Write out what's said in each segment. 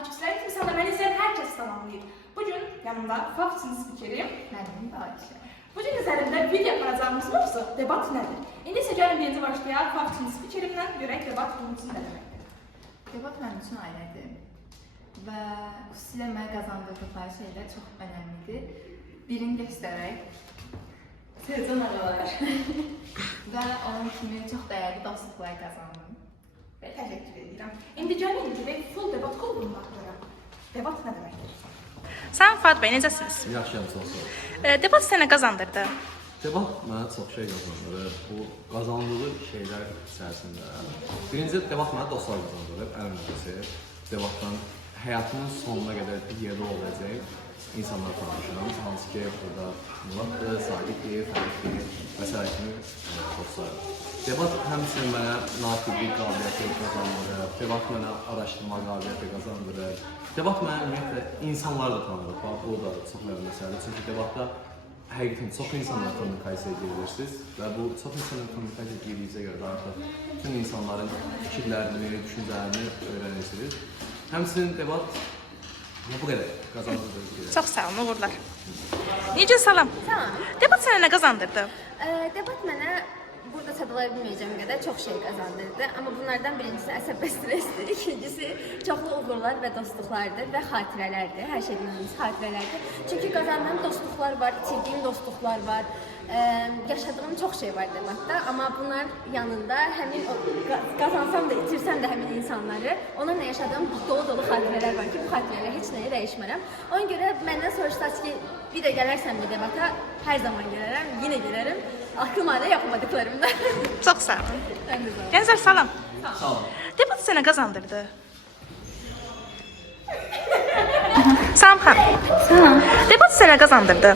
Takipçilerim kimi sana beni izleyen herkes salamlayır. Bugün yanımda Faktin spikerim. Mənim Ayşə. Bugün üzerinde video yapacağımız mövzu debat nedir? İndi isə gəlin birinci başlayaq Faktin spikerimlə görək debat bunun üçün nə deməkdir. Debat mənim üçün ailədir və xüsusilə mənə qazandırdıqları şeylər çox önəmlidir. Birini göstərək. Sevcan ağalar. Və onun kimi çox dəyərli dostluqlar qazandım. Və təşəkkür edirəm. İndi gəlin görək full debat qolunu baxdıraq. Debat nə deməkdir? Sən Fuad bəy necəsiniz? Yaxşıyam, çox sağ ol. Debat sənə qazandırdı. Debat mənə çox şey qazandırır. Bu qazandığı şeylər içərisində birinci debat mənə dostlar qazandırır. Ən önəmlisi debatdan həyatımın sonuna qədər bir yerdə olacaq insanlar tanışıram. Hansı ki, burada Muraddır, Sadiqdir, Fərqdir və s. kimi dostlar. Debat həmçinin mənə natiqlik qabiliyyəti qazandırır. Debat mənə araşdırma qabiliyyəti qazandırır. Debat mənə ümumiyyətlə insanlar da tanıyır. Bu da çox mühüm məsələdir. Çünki debatda həqiqətən çox insanla kommunikasiya edirsiniz və bu çox insanla kommunikasiya edildiyinizə görə də artıq bütün insanların fikirlərini, düşüncələrini öyrənirsiniz. Həmçinin debat bu qədər qazandırır. Çox sağ olun, uğurlar. Necə salam? Salam. Debat sənə nə qazandırdı? Debat mənə burada çatdırıla bilməyəcəm qədər çox şey qazandırdı. Amma bunlardan birincisi əsəb və stressdir. İkincisi çoxlu uğurlar və dostluqlardır və xatirələrdir. Hər şeydən önemlisi xatirələrdir. Çünki qazandığım dostluqlar var, itirdiyim dostluqlar var. Yaşadığım çox şey var debatda. Amma bunlar yanında həmin o qazansam da, itirsəm də həmin insanları, onlarla yaşadığım dolu xatirələr var ki, bu xatirələr heç nəyə dəyişmərəm. Ona görə məndən soruşsaz ki, bir də gələrsən bu debata, hər zaman gələrəm, yenə gələrəm. Aklıma da yapmadıklarımdan. Çox sağ olun. Ben de sağ ol. Gənclər salam. Sağ olun. Debat sənə qazandırdı. Salam xanım. Salam. Debat sənə qazandırdı.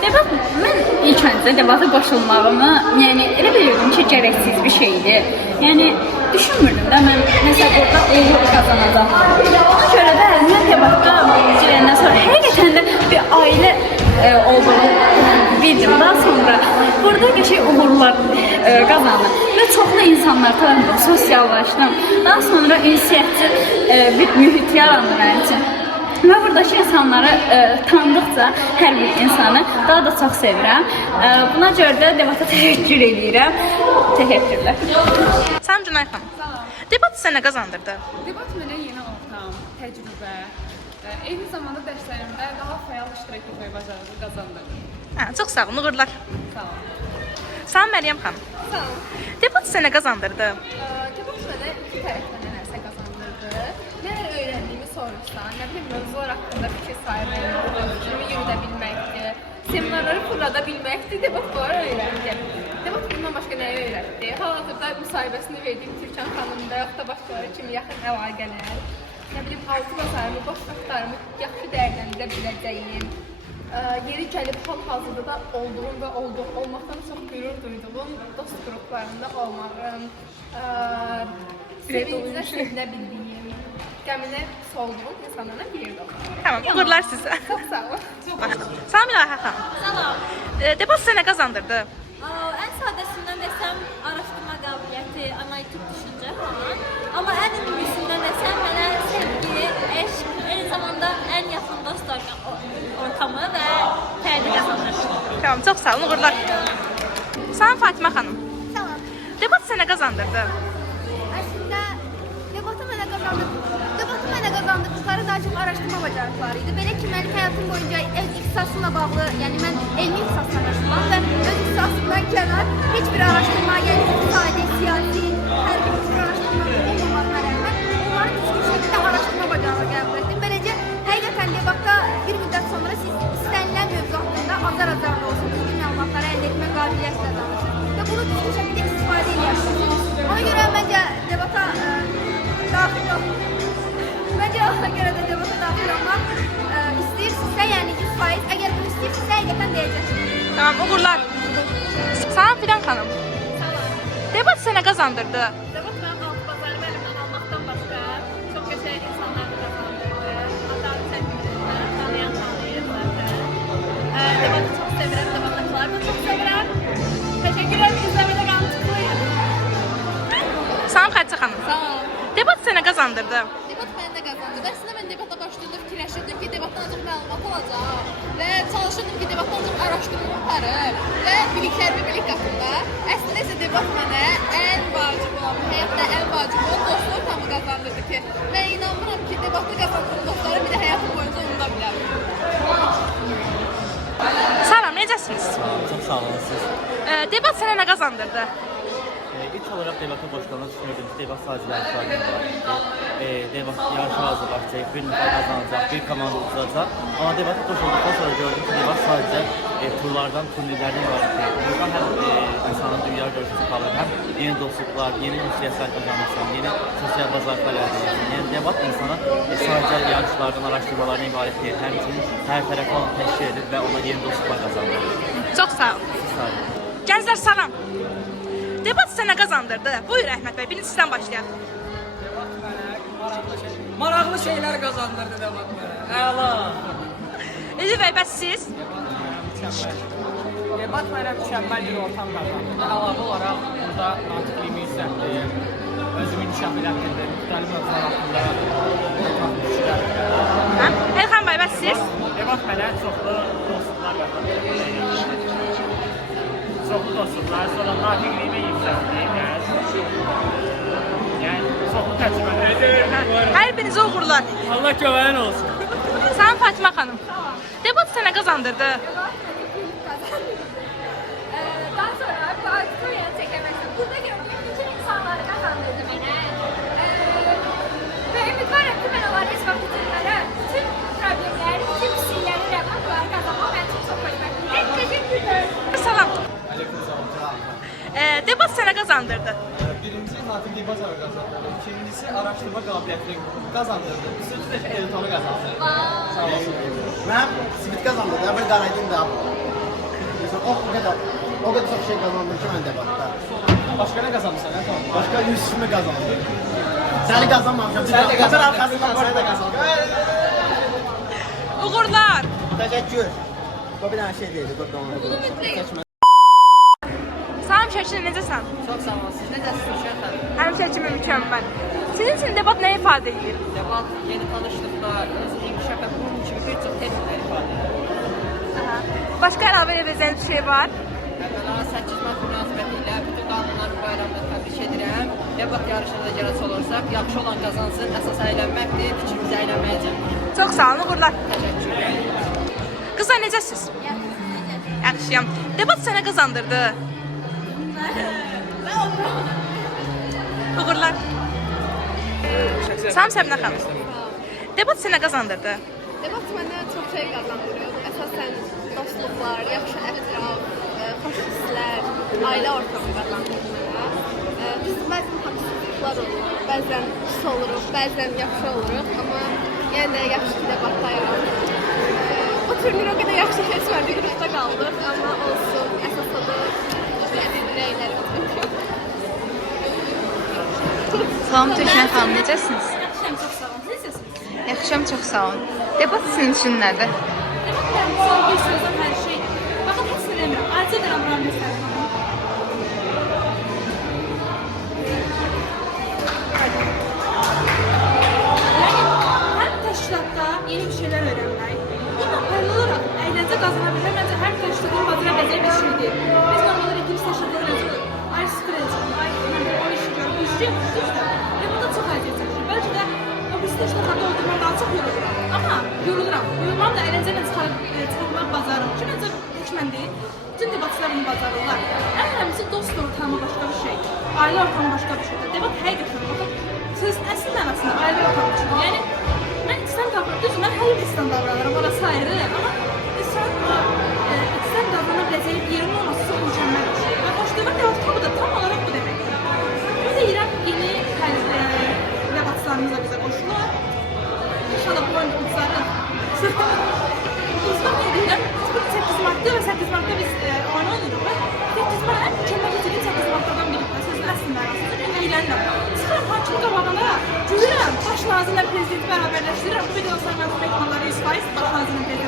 Debat, mən ilk öncə debata qoşulmağımı, yəni elə bilirdim ki, gərəksiz bir şeydir. Yəni düşünmürdüm də mən nəsə burada uğur qazanacağam. Ona görə də mən debatda girəndən sonra həqiqətən də bir ailə olduğunu bildim. Daha sonra burada qəşəng uğurlar qazandım və çoxlu insanlar tanıdım, sosiallaşdım. Daha sonra ünsiyyətçi bir mühit yarandı mənim üçün. Və buradakı insanları tanıdıqca hər bir insanı daha da çox sevirəm. Buna görə də debata təşəkkür edirəm. Təşəkkürlər. Salam Cünay xanım. Salam. Debat sənə qazandırdı. Debat mənə yeni ortam, təcrübə, eyni zamanda dərslərimdə daha fəal iştirak etmək bacarığı qazandırdı. Çox sağ olun, uğurlar. Sağ olun. Salam Məryəm xanım. Sağ olun. Debat sənə qazandırdı. Debat mənə iki tərəfdən nələrsə qazandırdı. Nələr öyrəndiyimi soruşsan, nə bilim mövzular haqqında fikir sahibi, fikrimi yürüdə bilməkdir, seminarları fırlada bilməkdir, debat bunları öyrəndi. Debat bundan başqa nəyi öyrətdi? Hal-hazırda müsahibəsini verdiyim Türkan xanımda, yaxud da başqaları kimi yaxın əlaqələr, nə bilim altı bazarımı, boş vaxtlarımı yaxşı dəyərləndirə biləcəyim, yeri gəlib hal-hazırda da olduğum və olmaqdan çox qürur duyduğum dost qruplarında olmağım, sevincinə sevinə bildiyim, qəminə solduğum insanlarla bir yerdə olmağım. Tamam, uğurlar sizə. Çox sağ olun. Salam İlahə xanım. Salam. Debat sənə qazandırdı. Ən sadəsindən desəm araşdırma qabiliyyəti, analitik düşüncə falan. Amma ən ümumisindən desəm mənə sevgi, eşq, eyni zamanda ən yaxın dostlar ortamı və fərdi qazandırır. Tamam, çox sağ olun, uğurlar. Salam Fatimə xanım. Salam. Debat sənə qazandırdı. Əslində debatı mənə qazandırdıqları daha çox araşdırma bacarıqları idi. Belə ki, mənim həyatım boyunca öz ixtisasımla bağlı, yəni mən elmi ixtisasla məşğulam və öz ixtisasımdan kənar heç bir araşdırma, yəni iqtisadi, siyasi, hər bir araşdırma olmamasına rəğmən onların düzgün şəkildə araşdırma bacarığı qəbul etdim. Beləcə, həqiqətən debatda bir müddət sonra siz istənilən mövzu haqqında azar-azar da olsa düzgün məlumatları əldə etmə qabiliyyəti qazanırsınız və bunu düzgün şəkildə istifadə edirsiniz. Ona görə məncə debata daxil olmaq, istəyirsinizsə, yəni 100%, əgər bunu istəyirsinizsə, həqiqətən deyəcəksiniz. Tamam, uğurlar. Salam Fidan xanım. Debat sənə qazandırdı. Debat mənim altı bazarımı əlimdən almaqdan başqa çox qəşəng insanlarla qazandırdı. Hatta çəkmişlər, tanıyan tanıyır zaten. Debatı çox sevirəm, debatları da çox sevirəm. Təşəkkür ederim, izləmədə qalın, tıklayın. Salam Xədicə xanım. Sağ ol. Debat sənə qazandırdı. Debat məndə qazandırdı. Əslində mən debat ancaq məlumat alacaq və çalışırdım ki, debatda ancaq araşdırma aparım və biliklərimi bilik qatımda. Əslində isə debat mənə ən vacib olan, həyatda ən vacib olan dostluq ortamı qazandırdı ki, mən inanmıram ki, debatda qazandığım dostları bir də həyatım boyunca unuda bilərəm. Salam, necəsiniz? Çok sağ olun siz. Debat sənə nə qazandırdı? İlk olarak debatı başlamak düşünürdüm ki debat sadece yarışlardan var. Debat yarışa hazırlaşacak, bir nefer kazanacak, bir komanda tutacak. Ama debata koşulduktan sonra gördüm ki debat sadece turlardan, turnirlerden ibaret değil. Buradan hem insanın dünya görüşü kalır, hem yeni dostluklar, yeni ünsiyyətlər kazanırsan, yeni sosyal bazarlıklar elde edersin. Yani debat insana sadece yarışlardan, araştırmalardan ibaret değil. Hem için her tarafı teşkil edip ve ona yeni dostluklar kazandırır. Çox sağ ol. Sağ olun. Gənclər salam. Debat sənə qazandırdı. Buyur Əhməd bəy, birinci sizdən başlayaq. Maraqlı şeyler kazandırdı demek mənə. Əla. Ülvi bəy, bəs siz? Debat mənə mükəmməl bir ortam qazandırdı. Əlavə olaraq burada mantıqlıyımı yüksəltdim. Özümü inkişaf elətdirdim. Müxtəlif mövzular haqqında ortak düşüncələr. Elxan bəy, bəs siz? Debat mənə çoxlu dostluqlar qazandırdı. Çoxlu dostluqlar, sonra natiqliyimi yüksəltdim. Yəni, çoxlu təcrübələr. Hər birinizə uğurlar. Allah köməyin olsun. Salam Fatimə xanım. Debat sənə qazandırdı. Daha sonra bu auditoriyanı çəkəməkdir. Burada gördüyüm bütün insanları qazandırdı mənə. Və ümidvarım ki, mən onları heç vaxt itirmərəm. Bütün problemləri, bütün pislikləri rəqəm bunları qazanmaq mənim üçün çox xoşbəxtlikdir. Təşəkkürlər. Salam. Debat sənə qazandırdı. Birincisi natiqlik bazarı kazandırdı. İkincisi araştırma kabiliyetini kazandırdı. Üçüncüsü de editörü kazandırdı. Sağ olasın. Ben simit kazandım. Ben qaraydım da. Mesela o kadar çok şey kazandım ki ben debatta. Başka ne kazandırsan? Başka 100 kimi kazandım. Seni kazanmamışım. Sen de kazandın. Arkasından Sen de kazandın. Uğurlar. Teşekkür. Bu bir tane şey değildi. Salam Şəkil, necəsən? Çox sağ olun. Siz necəsiniz Şərxan? Həmişə kimi mükəmməl. Sizin üçün debat nə ifadə edir? Debat yeni tanışlıqlar, özünü inkişaf etmək kimi bir çox tezliklər ifadə edir. Başqa əlavə edəcəyiniz bir şey var? Əvvəla 8 mart münasibəti ilə bütün qanunları bayramda təbrik edirəm. Debat yarışına da gələsi olursaq, yaxşı olan qazansın, əsas əylənməkdir, fikrimizi əylənməyəcəm. Çox sağ olun, uğurlar. Təşəkkür. Qızlar, necəsiniz? Yaxşıyam. Debat sənə qazandırdı. Uğurlar. Salam Səbinə xanım. Debat sənə qazandırdı. Debat mənə çox şey qazandırır. Əsasən dostluqlar, yaxşı ətraf, xoş hisslər, ailə ortamı qazandırır mənə. Biz bəzən haksızlıqlar olur, bəzən pis oluruq, bəzən yaxşı oluruq, amma yenə də yaxşı ki debatdayıq. O turnir o qədər yaxşı keçmədi, qrupda qaldıq, amma olsun, əsas odur, ürəklərimiz. Salam Türkan xanım, necəsiniz? Yaxşıyam, çox sağ olun. Siz necəsiniz? Yaxşıyam, çox sağ olun. Debat sizin üçün nədir? Demək mənim üçün bir sözdən hər şeydir. Baxın, heç nə demirəm. Acı edirəm Ramiz tərəfindən. Yəni, hər təşkilatda yeni bir şeylər öyrənmək, bununla paralel olaraq əyləncə qazana bilmək məncə hər təşkilatın bazara bəzək bir şeydir. Biz normalar etdiyimiz təşkilatlar öyrəncə ay scratch, ay o işi gör, bu işi yapmışdır. Və bu da çox əziyyət çəkir. Bəlkə də o bir təşkilatlarda olduğumdan daha çox yoruluram. Amma yoruluram. Yorulmam da əyləncə ilə çıxarmaq bacarım. Ki, məncə heç mən deyil, bütün debatçılar bunu bacarırlar. Ən önemlisi dost ortamı başqa bir şeydir. Ailə ortamı başqa bir şeydir. Debat həqiqətən baxın, söz əsl mənasında ailə ortamı üçün. Yəni, mən İslam davranıram, mən hər bir İslam davranıram, orası ayrı. Amma İslam davrana biləcəyi bir yerin olması çox mükəmməl bir şey. Və hoş debat debatı da tam olarak bu deməkdir. Biz də İraq yeni debatçılarımızla bizə qoşulur. İnşallah bu oyunu uçarıq. İslam edirəm, 8 Mart'da və 8 Mart'da biz oyun oynayırıq və 8 Mart ən mükəmməl gecənin 8 Mart'dan birikdir. Sözün əsl mənasında mən əylənirəm. Çıxıram hakimi qabağına, gülürəm, baş nazirlə prezidenti bərabərləşdirirəm. Bu videoda mən ehtimalları 100% baş nazirlə prezidenti